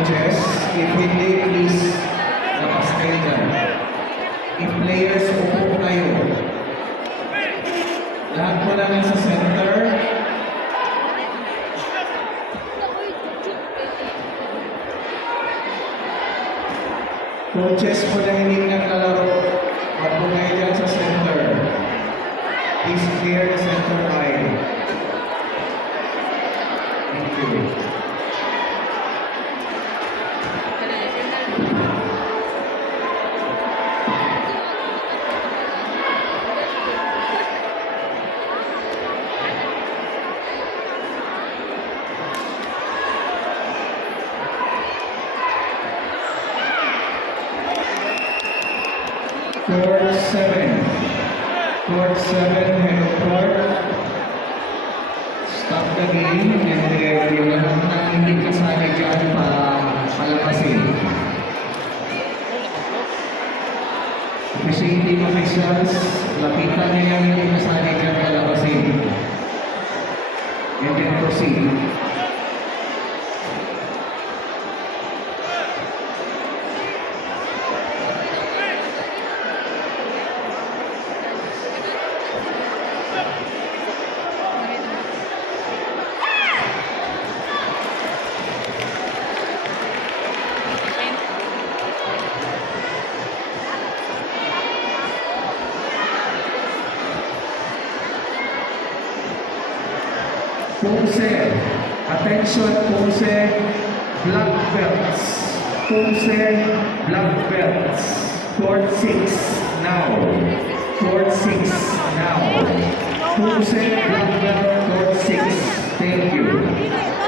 coaches. If hindi, please, lapas kayo dyan. If players, upo kayo. Lahat mo na lang sa center. Coaches mo na hindi naglalaro. Upo kayo dyan sa center. Please clear the center line. Thank you. Court 7. Court 7, head of court. Stop the game and then yung lahat na hindi kasali dyan palakasin. Officiating officials, lapitan nila hindi kasali dyan palakasin. And then proceed. Pose, attention Pose, black belts. Pose, black belts. Court 6, now. Court 6, now. Pose, black belt, court 6. Thank you.